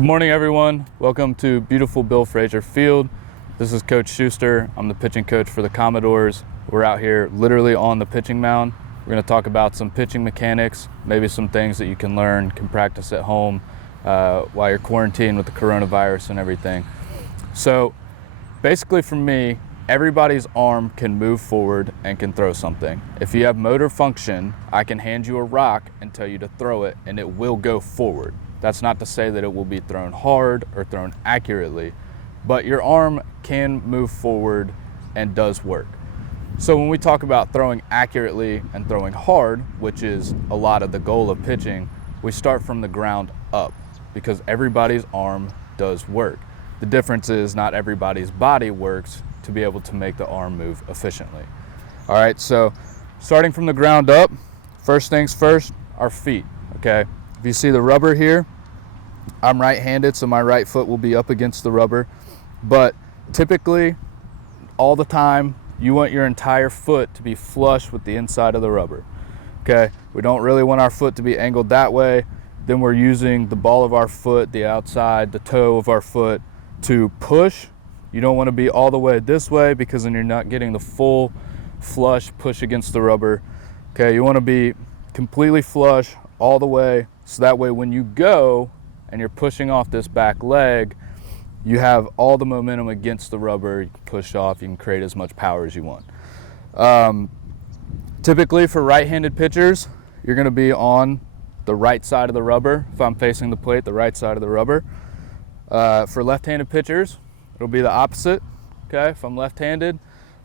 Good morning, everyone. Welcome to beautiful Bill Frazier Field. This is Coach Schuster. I'm the pitching coach for the Commodores. We're out here literally on the pitching mound. We're going to talk about some pitching mechanics, maybe some things that you can learn, can practice at home while you're quarantined with the coronavirus and everything. So basically for me, everybody's arm can move forward and can throw something. If you have motor function, I can hand you a rock and tell you to throw it and it will go forward. That's not to say that it will be thrown hard or thrown accurately, but your arm can move forward and does work. So when we talk about throwing accurately and throwing hard, which is a lot of the goal of pitching, we start from the ground up because everybody's arm does work. The difference is not everybody's body works to be able to make the arm move efficiently. All right, so starting from the ground up, first things first, our feet, okay? If you see the rubber here, I'm right-handed, so my right foot will be up against the rubber. But typically, all the time, you want your entire foot to be flush with the inside of the rubber, okay? We don't really want our foot to be angled that way. Then we're using the ball of our foot, the outside, the toe of our foot to push. You don't want to be all the way this way because then you're not getting the full flush push against the rubber, okay? You want to be completely flush all the way, so that way when you go and you're pushing off this back leg, you have all the momentum against the rubber. You can push off, you can create as much power as you want. Typically for right-handed pitchers, you're going to be on the right side of the rubber. If I'm facing the plate, the right side of the rubber. For left-handed pitchers, it'll be the opposite. Okay, if I'm left-handed,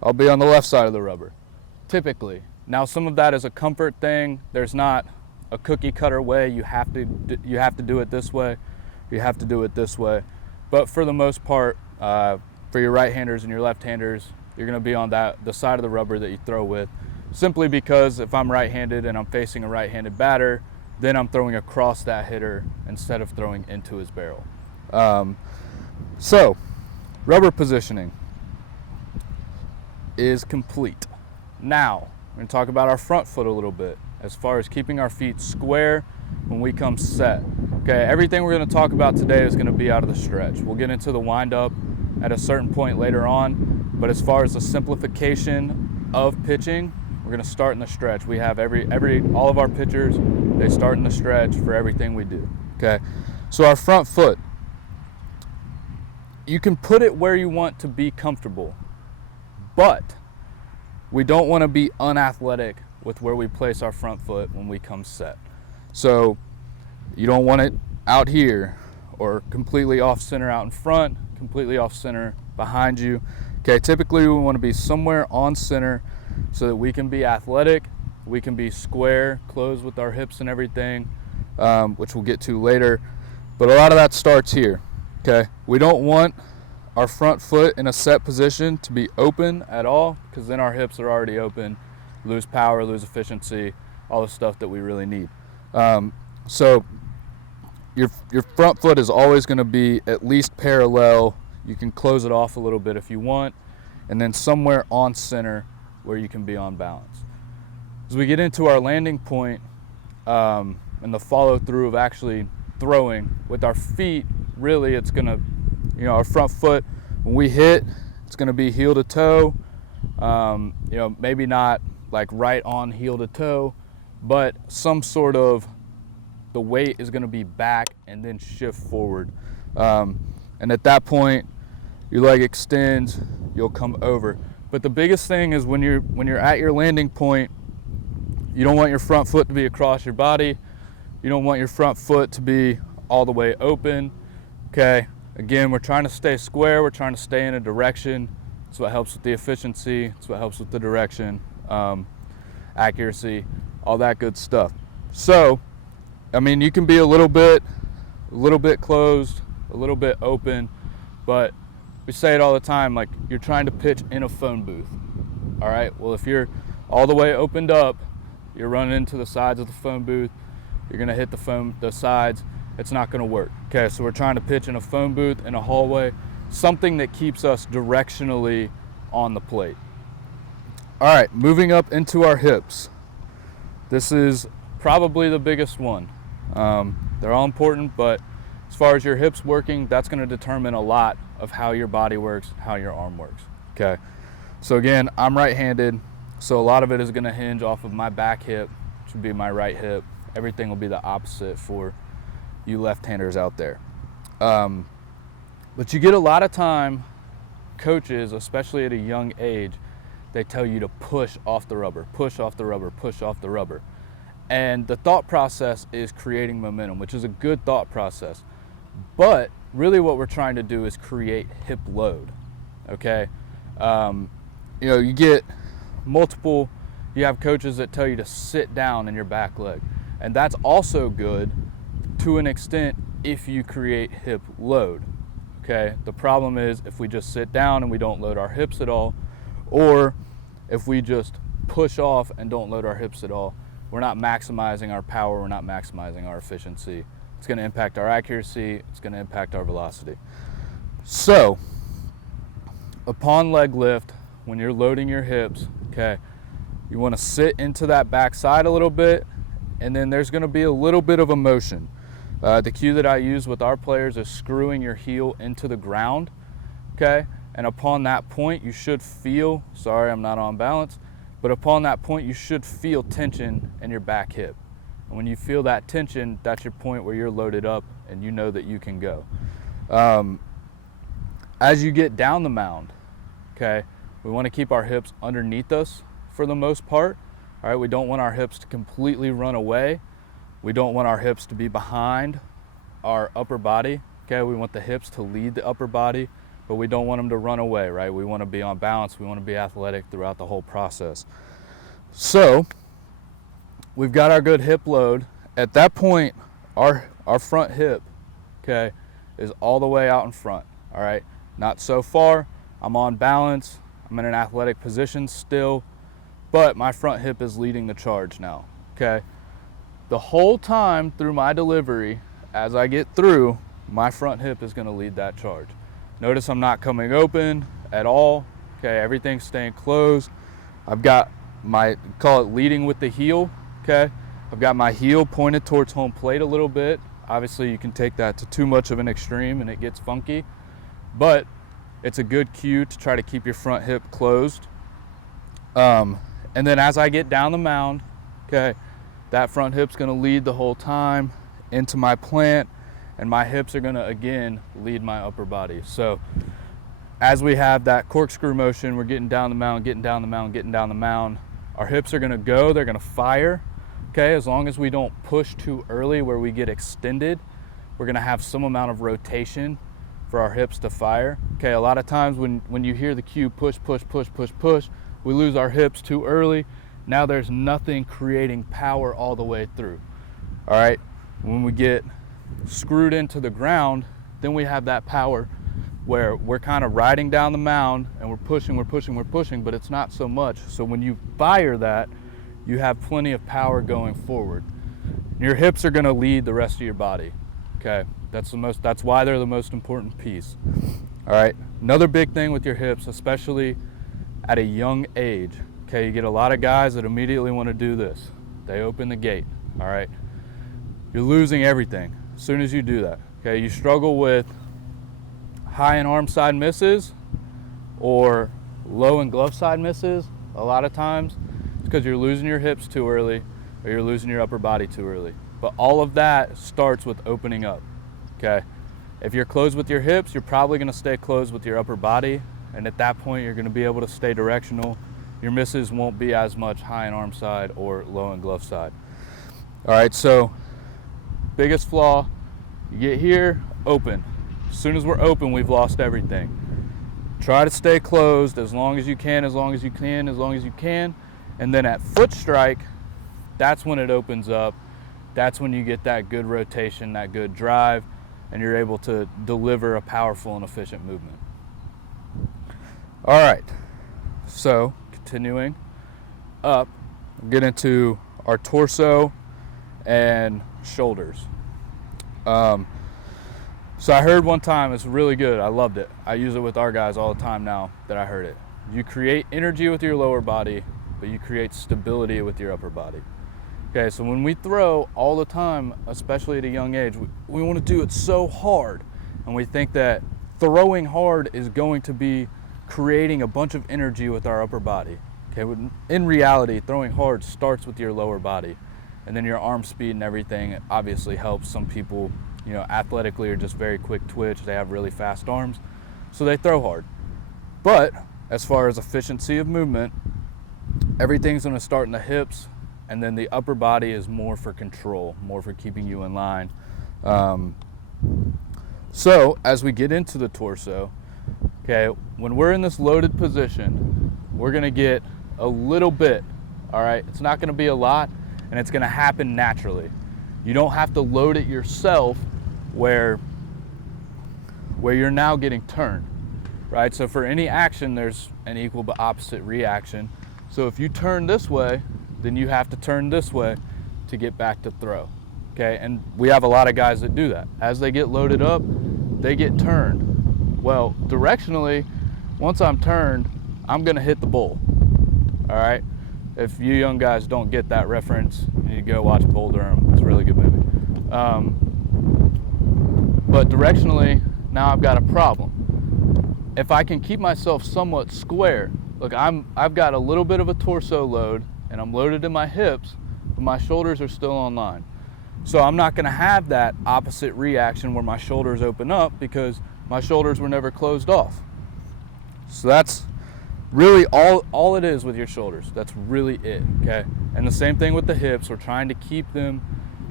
I'll be on the left side of the rubber, typically. Now some of that is a comfort thing. There's not a cookie cutter way. You have to do it this way. You have to do it this way. But for the most part, for your right-handers and your left-handers, you're going to be on the side of the rubber that you throw with, simply because if I'm right-handed and I'm facing a right-handed batter, then I'm throwing across that hitter instead of throwing into his barrel. So rubber positioning is complete. Now we're going to talk about our front foot a little bit as far as keeping our feet square when we come set. Okay, everything we're going to talk about today is going to be out of the stretch. We'll get into the windup at a certain point later on, but as far as the simplification of pitching, we're going to start in the stretch. We have all of our pitchers, they start in the stretch for everything we do. Okay, so our front foot, you can put it where you want to be comfortable, but we don't want to be unathletic with where we place our front foot when we come set. So you don't want it out here or completely off center out in front, completely off center behind you. Okay, typically we want to be somewhere on center so that we can be athletic, we can be square, closed with our hips and everything, which we'll get to later. But a lot of that starts here, okay? We don't want our front foot in a set position to be open at all, because then our hips are already open, lose power, lose efficiency, all the stuff that we really need. So your front foot is always going to be at least parallel. You can close it off a little bit if you want, and then somewhere on center where you can be on balance. As we get into our landing point and the follow through of actually throwing with our feet, really it's going to, our front foot, when we hit, it's going to be heel to toe. Maybe not like right on heel to toe, but some sort of, the weight is going to be back and then shift forward. And at that point, your leg extends, you'll come over. But the biggest thing is when you're at your landing point, you don't want your front foot to be across your body. You don't want your front foot to be all the way open. Okay, again, we're trying to stay square. We're trying to stay in a direction. It's what helps with the efficiency. It's what helps with the direction, accuracy, all that good stuff. So, I mean, you can be a little bit closed, a little bit open, but we say it all the time, like you're trying to pitch in a phone booth. All right, well, if you're all the way opened up, you're running into the sides of the phone booth, you're gonna hit the sides, it's not gonna work. Okay, so we're trying to pitch in a phone booth, in a hallway, something that keeps us directionally on the plate. All right, moving up into our hips. This is probably the biggest one. They're all important, but as far as your hips working, that's going to determine a lot of how your body works, how your arm works. Okay, so again, I'm right-handed, so a lot of it is going to hinge off of my back hip, which would be my right hip. Everything will be the opposite for you left-handers out there. But you get a lot of time, coaches, especially at a young age, they tell you to push off the rubber, push off the rubber, push off the rubber. And the thought process is creating momentum, which is a good thought process. But really what we're trying to do is create hip load, okay? You get multiple, you have coaches that tell you to sit down in your back leg. And that's also good to an extent if you create hip load, okay? The problem is if we just sit down and we don't load our hips at all, or if we just push off and don't load our hips at all, we're not maximizing our power, we're not maximizing our efficiency. It's going to impact our accuracy, it's going to impact our velocity. So, upon leg lift, when you're loading your hips, okay, you want to sit into that back side a little bit, and then there's going to be a little bit of a motion. The cue that I use with our players is screwing your heel into the ground, okay? And upon that point, you should feel, sorry, I'm not on balance, but upon that point, you should feel tension in your back hip. And when you feel that tension, that's your point where you're loaded up and you know that you can go. As you get down the mound, okay, we want to keep our hips underneath us for the most part. All right, we don't want our hips to completely run away. We don't want our hips to be behind our upper body. Okay, we want the hips to lead the upper body, but we don't want them to run away, right? We want to be on balance. We want to be athletic throughout the whole process. So we've got our good hip load. At that point, our front hip, okay, is all the way out in front, all right? Not so far. I'm on balance. I'm in an athletic position still, but my front hip is leading the charge now, okay? The whole time through my delivery, as I get through, my front hip is going to lead that charge. Notice I'm not coming open at all, okay? Everything's staying closed. I've got my, call it leading with the heel, okay? I've got my heel pointed towards home plate a little bit. Obviously, you can take that to too much of an extreme and it gets funky, but it's a good cue to try to keep your front hip closed. And then as I get down the mound, okay, that front hip's gonna lead the whole time into my plant, and my hips are gonna, again, lead my upper body. So as we have that corkscrew motion, we're getting down the mound, getting down the mound, getting down the mound. Our hips are gonna go, they're gonna fire, okay? As long as we don't push too early where we get extended, we're gonna have some amount of rotation for our hips to fire. Okay, a lot of times when you hear the cue push, push, push, push, push, we lose our hips too early. Now there's nothing creating power all the way through. All right, when we get screwed into the ground, then we have that power where we're kind of riding down the mound and we're pushing, but it's not so much. So when you fire that, you have plenty of power going forward. Your hips are gonna lead the rest of your body, okay? That's why they're the most important piece. All right, another big thing with your hips, especially at a young age, okay, you get a lot of guys that immediately want to do this. They open the gate, all right? You're losing everything as soon as you do that, okay? You struggle with high and arm side misses or low and glove side misses a lot of times. It's because you're losing your hips too early or you're losing your upper body too early. But all of that starts with opening up, okay? If you're closed with your hips, you're probably going to stay closed with your upper body, and at that point you're going to be able to stay directional. Your misses won't be as much high and arm side or low and glove side. All right, so biggest flaw, you get here, open. As soon as we're open, we've lost everything. Try to stay closed as long as you can, as long as you can, as long as you can. And then at foot strike, that's when it opens up. That's when you get that good rotation, that good drive, and you're able to deliver a powerful and efficient movement. All right, so continuing up, we'll get into our torso and shoulders. So I heard one time, it's really good, I loved it. I use it with our guys all the time now that I heard it. You create energy with your lower body, but you create stability with your upper body. Okay, so when we throw all the time, especially at a young age, we want to do it so hard. And we think that throwing hard is going to be creating a bunch of energy with our upper body. Okay, in reality, throwing hard starts with your lower body. And then your arm speed and everything obviously helps. Some people, athletically are just very quick twitch. They have really fast arms, so they throw hard. But as far as efficiency of movement, everything's going to start in the hips, and then the upper body is more for control, more for keeping you in line. So as we get into the torso, okay, when we're in this loaded position, we're going to get a little bit, all right? It's not going to be a lot, and it's going to happen naturally. You don't have to load it yourself where you're now getting turned, right? So for any action, there's an equal but opposite reaction. So if you turn this way, then you have to turn this way to get back to throw, okay? And we have a lot of guys that do that. As they get loaded up, they get turned. Well, directionally, once I'm turned, I'm gonna hit the bull, all right? If you young guys don't get that reference, you need to go watch Bull Durham. It's a really good movie. But directionally, now I've got a problem. If I can keep myself somewhat square, look, I've got a little bit of a torso load, and I'm loaded in my hips, but my shoulders are still on line. So I'm not gonna have that opposite reaction where my shoulders open up because my shoulders were never closed off. So that's really all it is with your shoulders. That's really it, okay? And the same thing with the hips. We're trying to keep them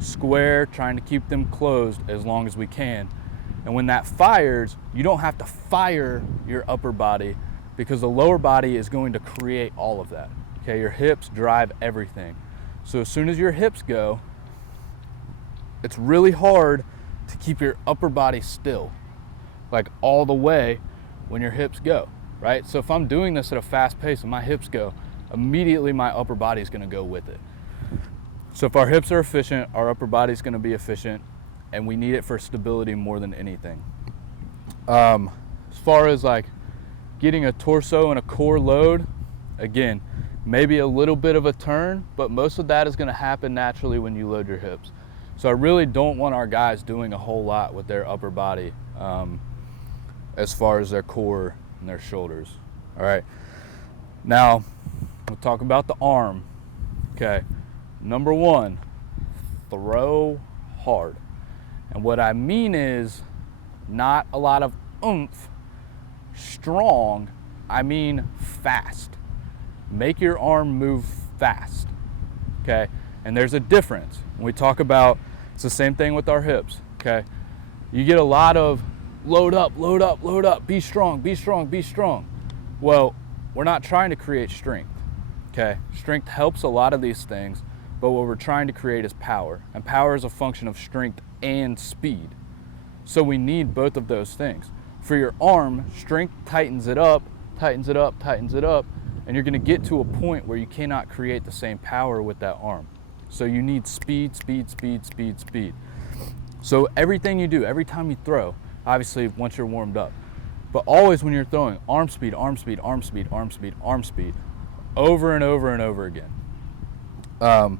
square, trying to keep them closed as long as we can. And when that fires, you don't have to fire your upper body because the lower body is going to create all of that. Okay, your hips drive everything. So as soon as your hips go, it's really hard to keep your upper body still, like all the way when your hips go, right? So if I'm doing this at a fast pace and my hips go, immediately my upper body is gonna go with it. So if our hips are efficient, our upper body is gonna be efficient, and we need it for stability more than anything. As far as like getting a torso and a core load, again, maybe a little bit of a turn, but most of that is gonna happen naturally when you load your hips. So I really don't want our guys doing a whole lot with their upper body as far as their core and their shoulders. All right, now we'll talk about the arm. Okay, number one, throw hard. And what I mean is not a lot of oomph, strong, I mean fast. Make your arm move fast, okay? And there's a difference. When we talk about, it's the same thing with our hips, okay? You get a lot of load up, load up, load up, be strong, be strong, be strong. Well, we're not trying to create strength, okay? Strength helps a lot of these things, but what we're trying to create is power. And power is a function of strength and speed. So we need both of those things. For your arm, strength tightens it up, tightens it up, tightens it up, and you're gonna get to a point where you cannot create the same power with that arm. So you need speed, speed, speed, speed, speed. So everything you do, every time you throw, obviously once you're warmed up, but always when you're throwing, arm speed, arm speed, arm speed, arm speed, arm speed, over and over and over again. And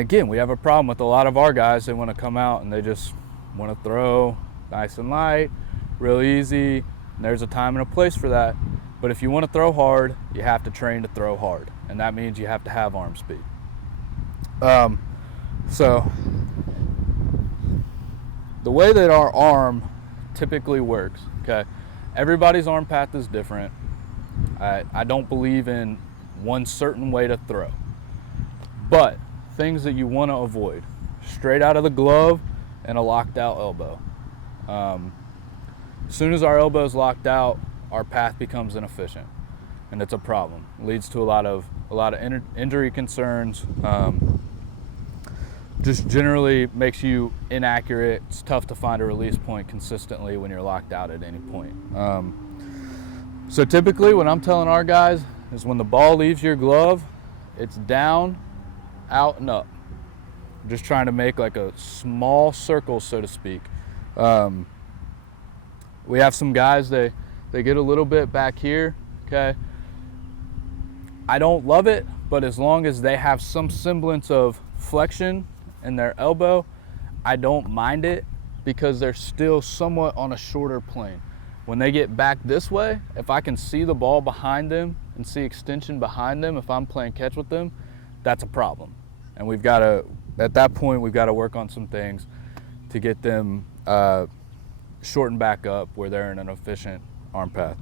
again, we have a problem with a lot of our guys. They wanna come out and they just wanna throw nice and light, real easy, and there's a time and a place for that. But if you want to throw hard, you have to train to throw hard. And that means you have to have arm speed. So the way that our arm typically works, okay, everybody's arm path is different. I don't believe in one certain way to throw. But things that you want to avoid, straight out of the glove and a locked out elbow. As soon as our elbow is locked out, our path becomes inefficient, and it's a problem. It leads to a lot of injury concerns. Just generally makes you inaccurate. It's tough to find a release point consistently when you're locked out at any point. So typically what I'm telling our guys is when the ball leaves your glove, it's down, out, and up. I'm just trying to make like a small circle, so to speak. We have some guys, they get a little bit back here, okay? I don't love it, but as long as they have some semblance of flexion in their elbow, I don't mind it because they're still somewhat on a shorter plane. When they get back this way, if I can see the ball behind them and see extension behind them, if I'm playing catch with them, that's a problem. And we've got to, at that point, we've got to work on some things to get them shortened back up where they're in an efficient arm path.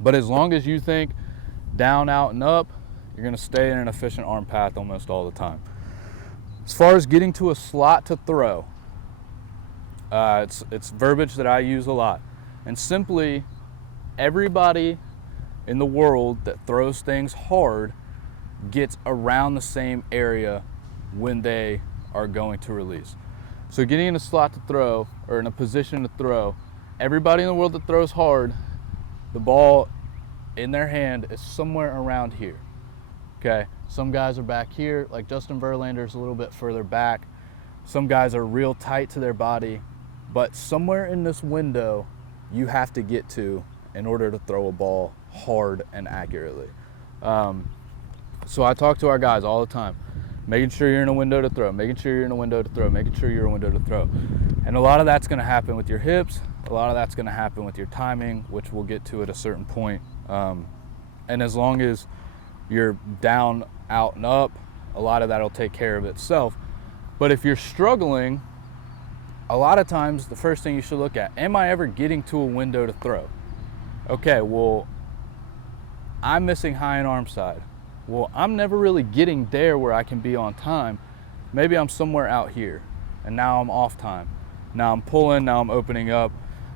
But as long as you think down, out, and up, you're going to stay in an efficient arm path almost all the time. As far as getting to a slot to throw, it's verbiage that I use a lot. And simply, everybody in the world that throws things hard gets around the same area when they are going to release. So getting in a slot to throw, or in a position to throw, everybody in the world that throws hard, the ball in their hand is somewhere around here. Okay, some guys are back here, like Justin Verlander's a little bit further back. Some guys are real tight to their body, but somewhere in this window you have to get to in order to throw a ball hard and accurately. So I talk to our guys all the time, making sure you're in a window to throw, making sure you're in a window to throw, making sure you're in a window to throw. And a lot of that's going to happen with your hips. A lot of that's going to happen with your timing, which we'll get to at a certain point. And as long as you're down, out, and up, a lot of that will take care of itself. But if you're struggling, a lot of times the first thing you should look at, am I ever getting to a window to throw? Okay, well, I'm missing high and arm side. Well, I'm never really getting there where I can be on time. Maybe I'm somewhere out here, and now I'm off time. Now I'm pulling, now I'm opening up.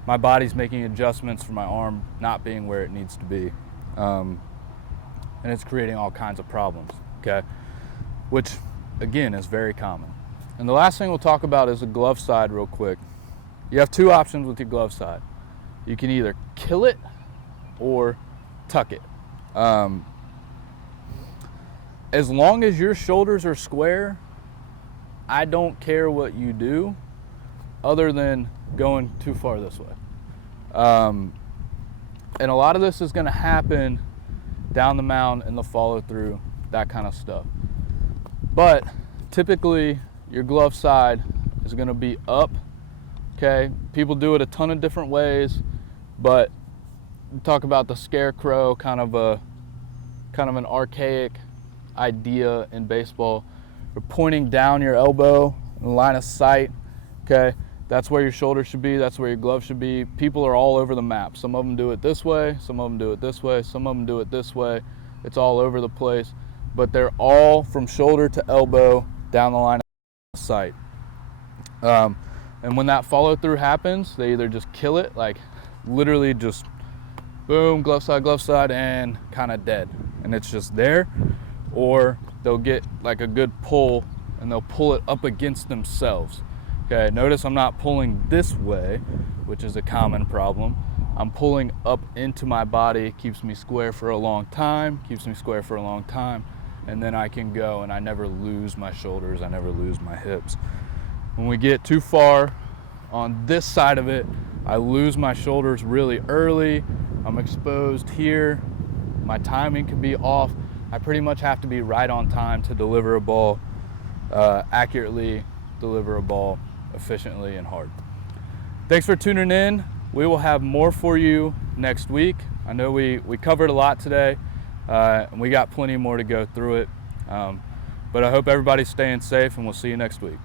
My body's making adjustments for my arm not being where it needs to be. And it's creating all kinds of problems, okay? Which, again, is very common. And the last thing we'll talk about is the glove side real quick. You have two options with your glove side. You can either kill it or tuck it. As long as your shoulders are square, I don't care what you do other than going too far this way. And a lot of this is going to happen down the mound and the follow through, that kind of stuff. But typically your glove side is going to be up. Okay, people do it a ton of different ways, but we talk about the scarecrow, kind of an archaic idea in baseball. You're pointing down your elbow in line of sight. Okay, that's where your shoulder should be, that's where your glove should be. People are all over the map. Some of them do it this way, some of them do it this way, some of them do it this way. It's all over the place, but they're all from shoulder to elbow down the line of sight. And when that follow through happens, they either just kill it, like literally just boom, glove side, and kind of dead. And it's just there. Or they'll get like a good pull and they'll pull it up against themselves. Okay, notice I'm not pulling this way, which is a common problem. I'm pulling up into my body, keeps me square for a long time, and then I can go and I never lose my shoulders, I never lose my hips. When we get too far on this side of it, I lose my shoulders really early. I'm exposed here. My timing can be off. I pretty much have to be right on time to deliver a ball accurately, deliver a ball efficiently and hard. Thanks for tuning in. We will have more for you next week. I know we covered a lot today, and we got plenty more to go through it. But I hope everybody's staying safe, and we'll see you next week.